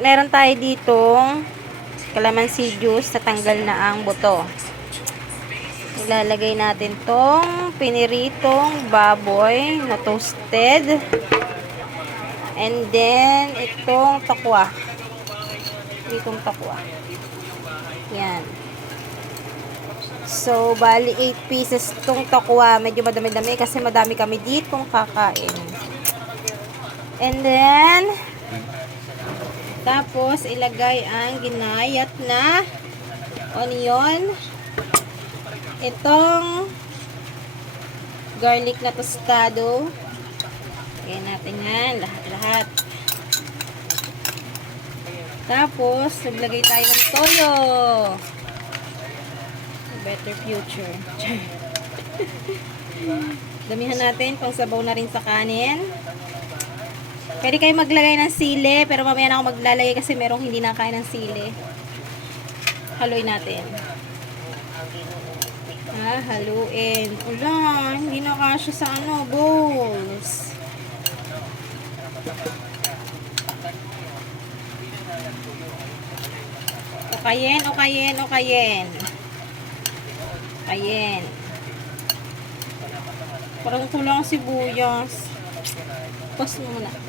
meron tayo ditong calamansi juice, natanggal na ang buto. Ilalagay natin tong piniritong baboy na toasted. And then, itong takwa. Itong takwa. Yan. So, bali 8 pieces itong takwa. Medyo madami-dami kasi madami kami ditong kakain. And then, tapos, ilagay ang ginayat na onion. Itong garlic na tostado. Lagyan natin yan, lahat-lahat. Tapos, maglagay tayo ng toyo. Better future. Damihan natin, pang sabaw na rin sa kanin. Pwede kayo maglagay ng sili, pero mamaya na ako maglalagay kasi merong hindi nakain ng sili. Haluin natin. Haluin. Wala, hindi na kasya sa bowls. Okayin. Parang kulang sibuyas. Pas mo muna.